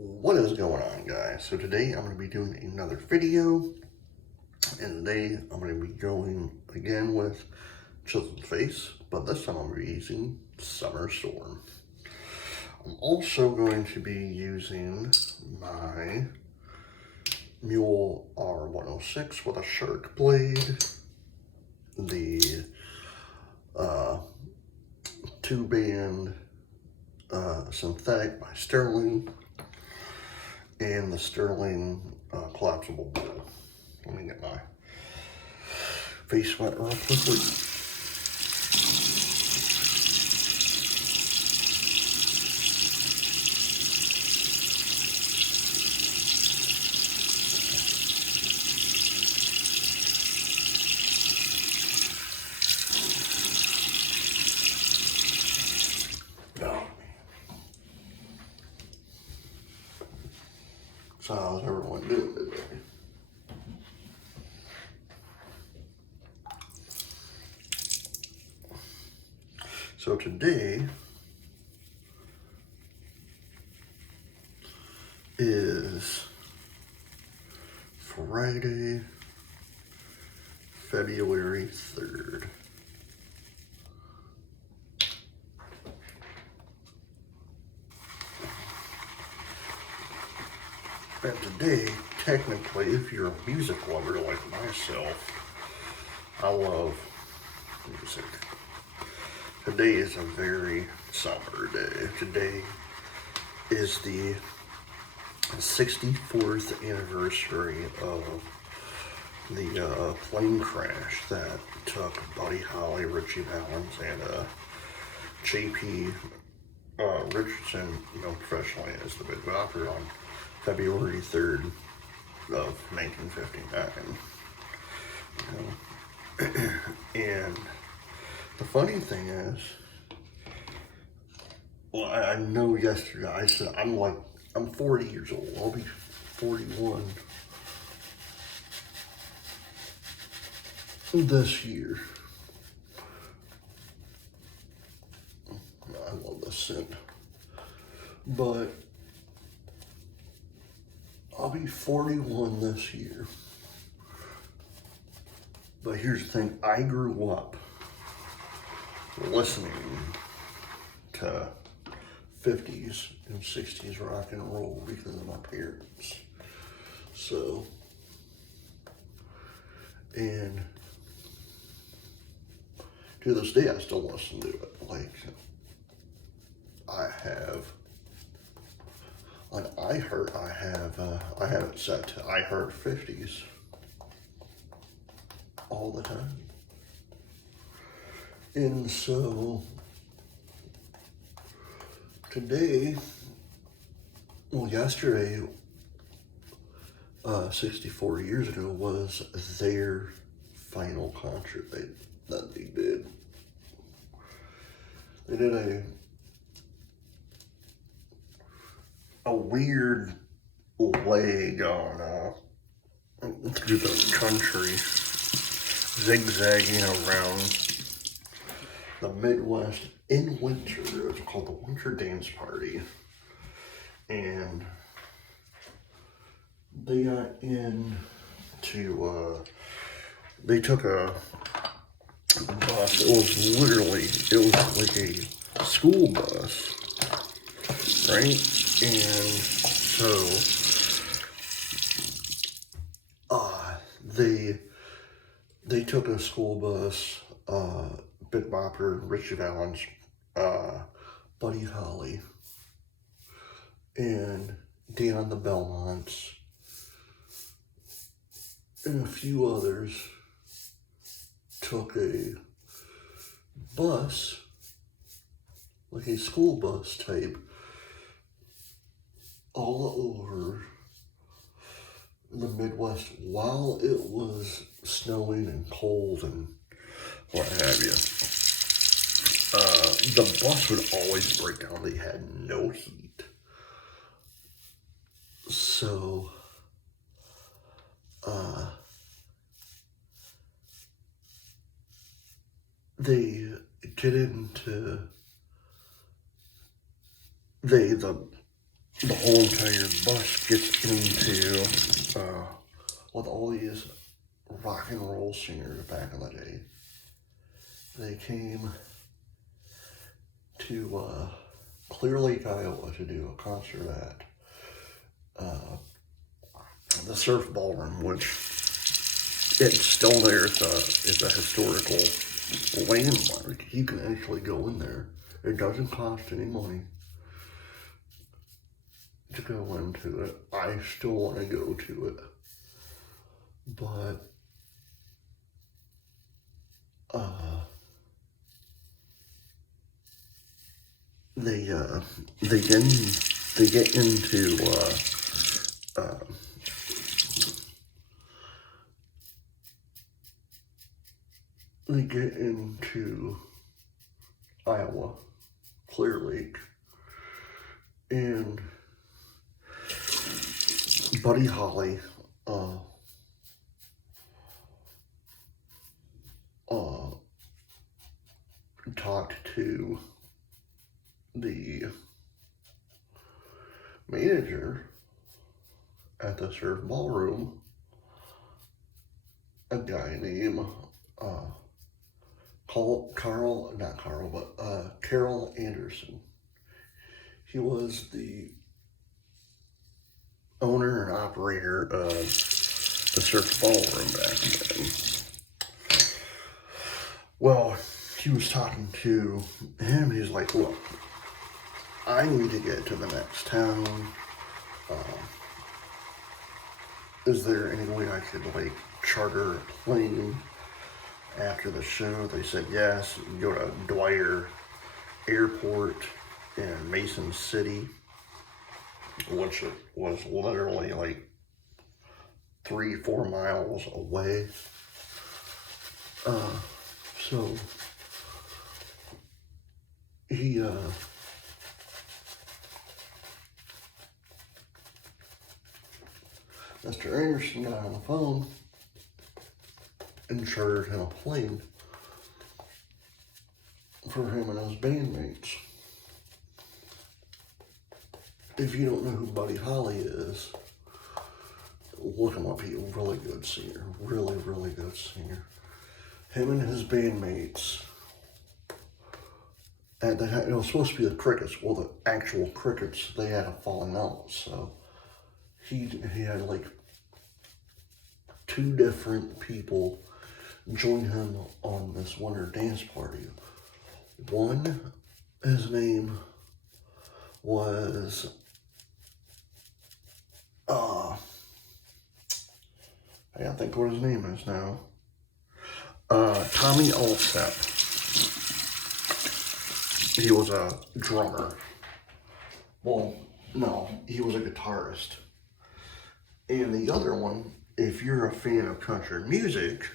What is going on, guys? So today I'm going to be doing another video, and today I'm going to be going again with Chiseled Face, but this time I'm going to be using Summer Storm. I'm also going to be using my Mule R106 with a shark blade, the 2-band synthetic by Sterling, and the Sterling collapsible bowl. Let me get my face wet real quickly. So how's everyone doing today? So today is Friday, February 3rd. And today, technically, if you're a music lover like myself, I love music. Today is a very somber day. Today is the 64th anniversary of the plane crash that took Buddy Holly, Richie Valens, and J.P. Richardson, known professionally as the Big Bopper, on February 3rd of 1959. And the funny thing is, well, I know yesterday I said I'm 40 years old. I'll be 41 this year. I love this scent. But I'll be 41 this year. But here's the thing, I grew up listening to 50s and 60s rock and roll because of my parents. So, and to this day I still listen to it. Like, I have on iHeart, I have it set to iHeart 50s all the time. And so today, well, yesterday, 64 years ago, was their final concert that they did. They did a weird leg on through the country, zigzagging around the Midwest in winter. It was called the Winter Dance Party, and they got into they took a bus. It was like a school bus, right? And so they took a school bus, Big Bopper, Richie Valens, Buddy Holly, and Dan the Belmonts, and a few others took a bus, like a school bus type, all over the Midwest while it was snowing and cold and what have you. The bus would always break down. They had no heat. So, they get into, the the whole entire bus gets into with all these rock and roll singers back in the day. They came to Clear Lake, Iowa to do a concert at the Surf Ballroom, which it's still there. It's a historical landmark. You can actually go in there. It doesn't cost any money to go into it. I still want to go to it, but they get into they get into Iowa, Clear Lake, and Buddy Holly talked to the manager at the Surf Ballroom, a guy named Carol Anderson. He was the owner and operator of the Surf Ballroom back then. Well, he was talking to him. He's like, look, I need to get to the next town. Is there any way I could like charter a plane after the show? They said yes. You go to Dwyer Airport in Mason City, which was literally like 3-4 miles away. So he Mr. Anderson got on the phone and chartered him a plane for him and his bandmates. If you don't know who Buddy Holly is, look him up. He's a really good singer. Really, really good singer. Him and his bandmates, and it was supposed to be the Crickets. Well, the actual Crickets, they had a falling out. So he had like 2 different people join him on this winter dance party. One, his name was I gotta think what his name is now. Tommy Allstep. He was a drummer. Well, no, he was a guitarist. And the other one, if you're a fan of country music,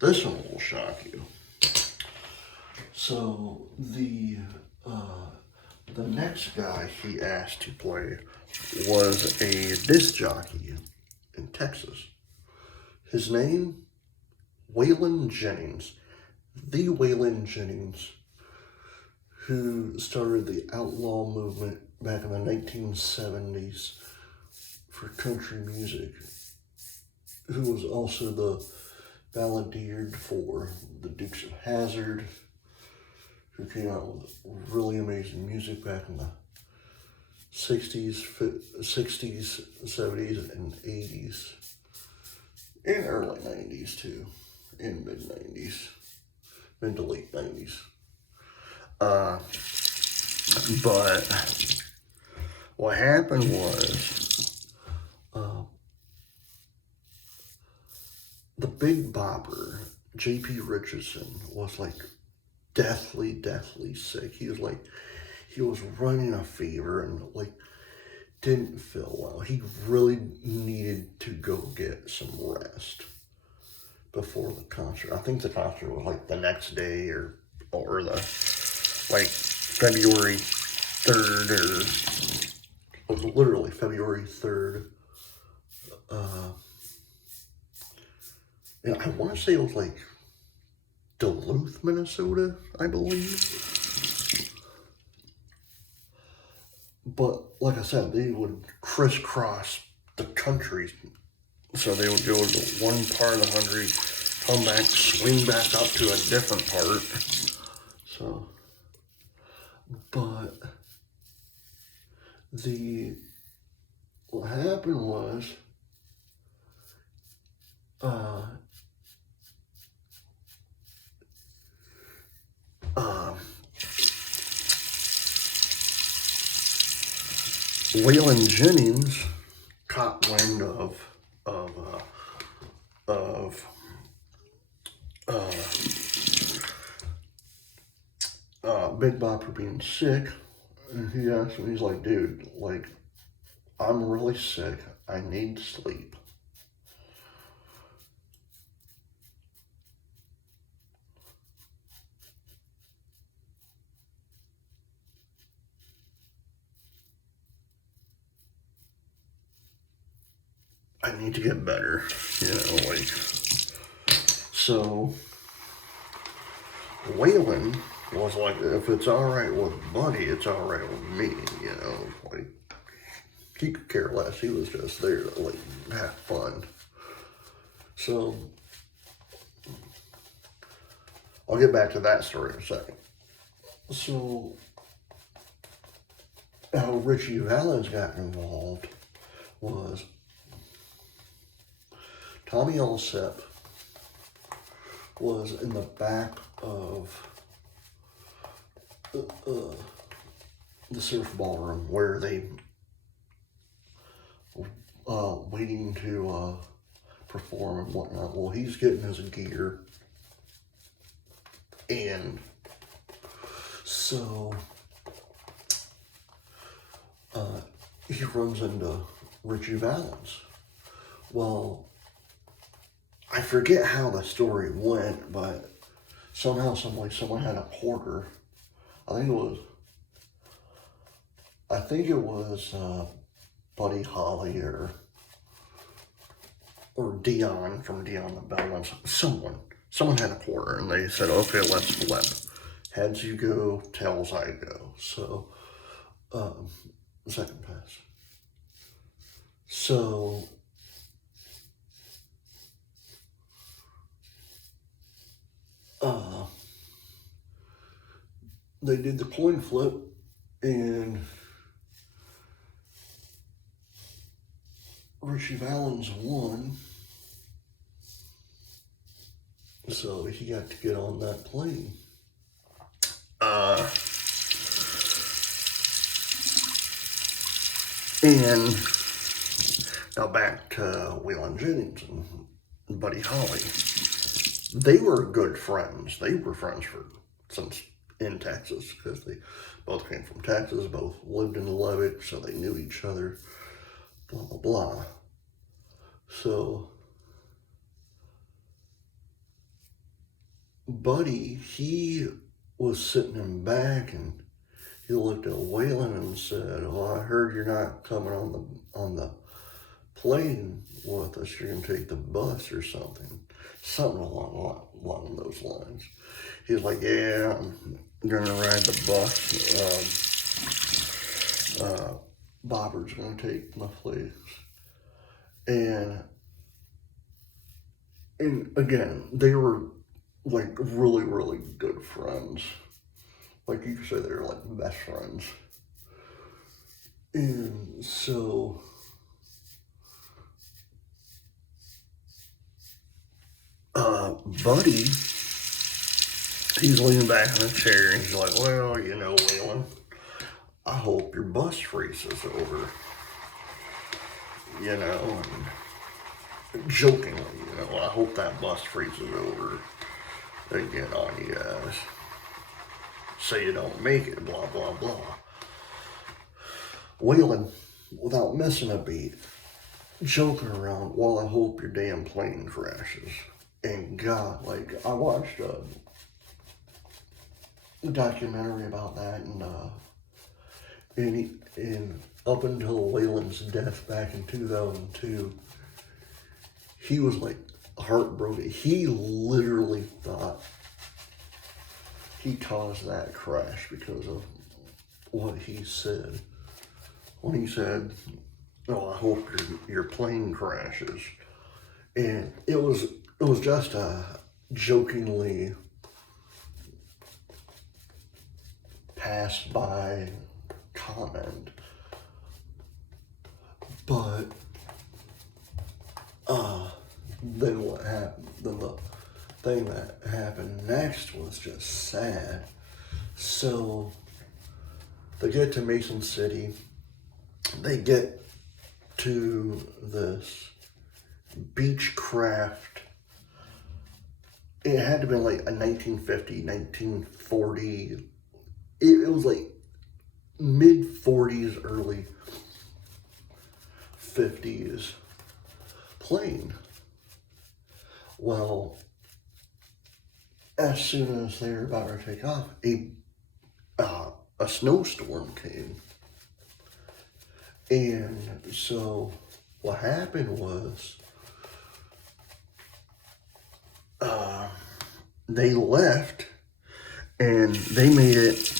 this one will shock you. So the next guy he asked to play was a disc jockey in Texas. His name, Waylon Jennings. The Waylon Jennings, who started the outlaw movement back in the 1970s for country music, who was also the balladeer for the Dukes of Hazzard, who came out with really amazing music back in the 60s, 70s, and 80s, and early 90s too, and mid 90s, mid to late 90s. But what happened was, the Big Bopper, J.P. Richardson, was like deathly sick. He was running a fever and like didn't feel well. He really needed to go get some rest before the concert. I think the concert was like the next day or the like February 3rd or literally February 3rd. And I want to say it was like Duluth, Minnesota, I believe. But like I said, they would crisscross the country. So they would go to one part of the country, come back, swing back up to a different part. So, but what happened was, Waylon Jennings caught wind of Big Bopper being sick, and he asked him, he's like, dude, like, I'm really sick. I need sleep. I need to get better, you know, like, so Waylon was like, if it's all right with Buddy, it's all right with me, you know, like, he could care less. He was just there to, like, have fun. So, I'll get back to that story in a second. So, how Richie Valens got involved was Tommy Allsep was in the back of the surf ballroom where they waiting to perform and whatnot. Well, he's getting his gear, and so he runs into Richie Valens. Well, I forget how the story went, but somehow, someway, someone had a porter. I think it was Buddy Holly or Dion from Dion the Bellmans. Someone had a porter, and they said, okay, let's flip. Heads you go, tails I go. So, second pass. So, they did the coin flip, and Richie Valens won. So he got to get on that plane. And now back to Waylon Jennings and Buddy Holly. They were good friends. They were friends since in Texas, because they both came from Texas, both lived in Lubbock, so they knew each other, blah, blah, blah. So Buddy, he was sitting in back, and he looked at Waylon and said, "Oh, I heard you're not coming on the plane with us. You're gonna take the bus or something along those lines." He's like, "Yeah, I'm gonna ride the bus. Bobber's gonna take my place." And again, they were like really, really good friends. Like you could say they were like best friends. And so Buddy, he's leaning back in a chair, and he's like, "Well, you know, Waylon, I hope your bus freezes over." You know, and jokingly, you know, "I hope that bus freezes over again on you guys. So you don't make it, blah, blah, blah." Waylon, without missing a beat, joking around, "Well, I hope your damn plane crashes." And God, like, I watched a documentary about that, and up until Waylon's death back in 2002, he was like heartbroken. He literally thought he caused that crash because of what he said. when he said, "Oh, I hope your plane crashes," and it was just a jokingly passed by comment, but then what happened? Then the thing that happened next was just sad. So they get to Mason City. They get to this Beechcraft. It had to be like a 1950, 1940. It was like mid 40s, early 50s plane. Well, as soon as they were about to take off, a snowstorm came. And so what happened was they left and they made it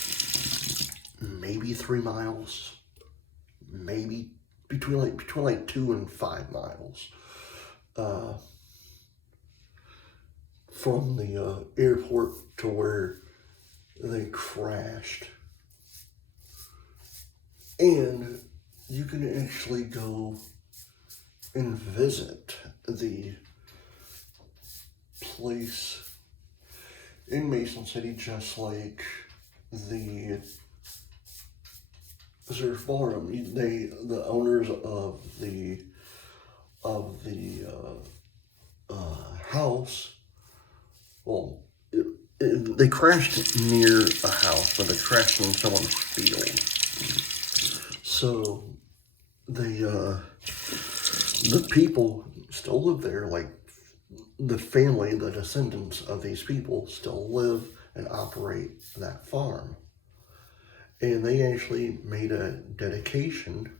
maybe 3 miles, maybe between like 2 and 5 miles from the airport to where they crashed. And you can actually go and visit the place in Mason City, just like the Surf Ballroom. The owners of the house, well, they crashed near a house, but they crashed in someone's field. So the people still live there, like the family, the descendants of these people still live and operate that farm. And they actually made a dedication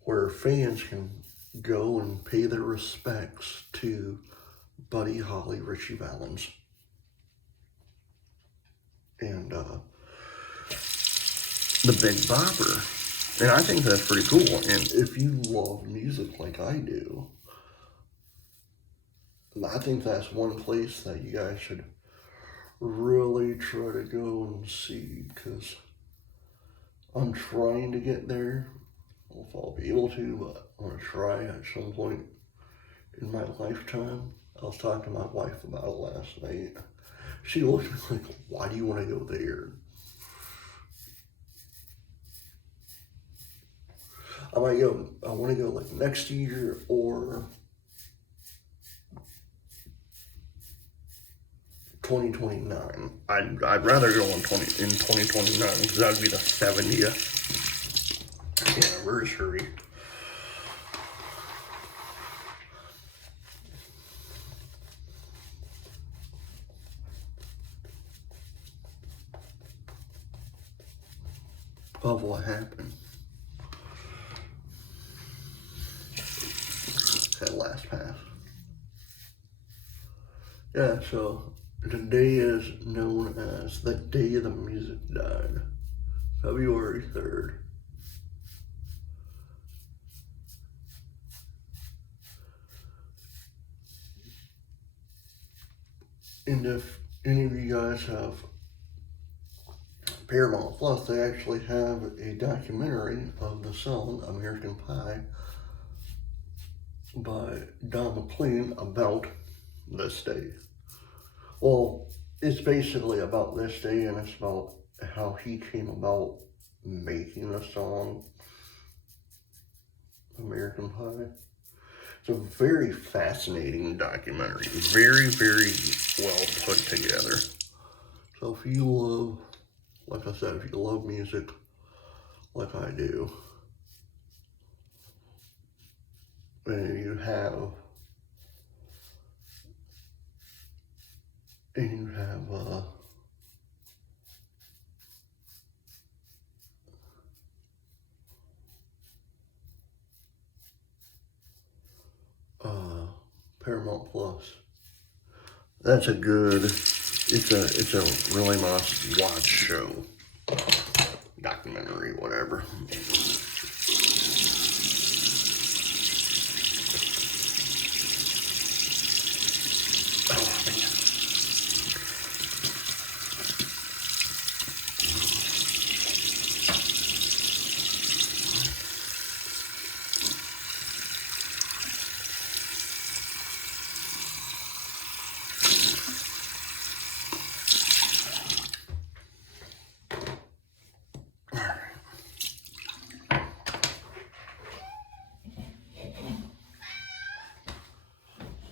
where fans can go and pay their respects to Buddy Holly, Ritchie Valens. And the Big Bopper. And I think that's pretty cool. And if you love music like I do, I think that's one place that you guys should really try to go and see, because I'm trying to get there. I don't know if I'll be able to, but I'm going to try at some point in my lifetime. I was talking to my wife about it last night. She looked at me like, why do you want to go there? I want to go like next year or 2029. I'd rather go in 2029 because that would be the 70th anniversary. Of what happened. That last pass. Yeah, so today is known as the day the music died, February 3rd. And if any of you guys have Paramount Plus, they actually have a documentary of the song American Pie by Don McLean about this day. Well, it's basically about this day, and it's about how he came about making the song American Pie. It's a very fascinating documentary. Very, very well put together. So if you love, like I said, if you love music like I do, and you have Paramount Plus, that's a good, it's a really must watch show. documentary, whatever. Oh, man.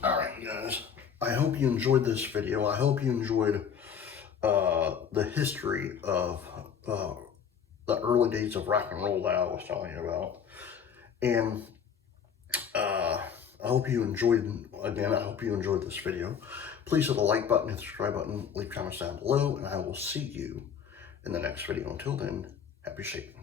Alright guys, I hope you enjoyed this video. I hope you enjoyed the history of the early days of rock and roll that I was telling you about. And I hope you enjoyed, again, I hope you enjoyed this video. Please hit the like button, hit the subscribe button, leave comments down below, and I will see you in the next video. Until then, happy shaping.